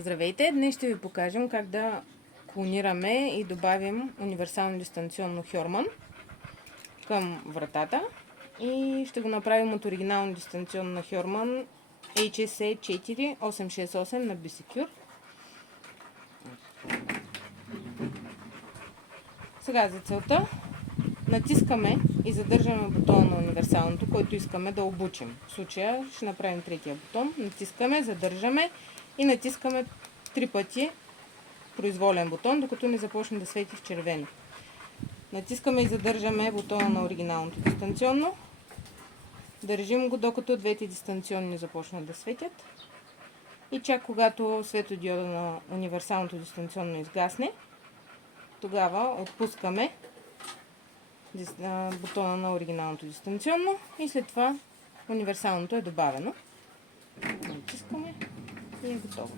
Здравейте! Днес ще ви покажем как да клонираме и добавим универсално дистанционно Hjormann към вратата. И ще го направим от оригинално дистанционно Hjormann HSE4868 на BSecure. Сега за целта натискаме и задържаме бутона на универсалното, който искаме да обучим. В случая ще направим третия бутон. Натискаме, задържаме и натискаме 3 пъти произволен бутон, докато не започне да свети в червено. Натискаме и задържаме бутона на оригиналното дистанционно. Държим го, докато двете дистанционни започнат да светят. И чак когато светодиода на универсалното дистанционно изгасне, тогава отпускаме бутона на оригиналното дистанционно и след това универсалното е добавено. Натискаме и е готово.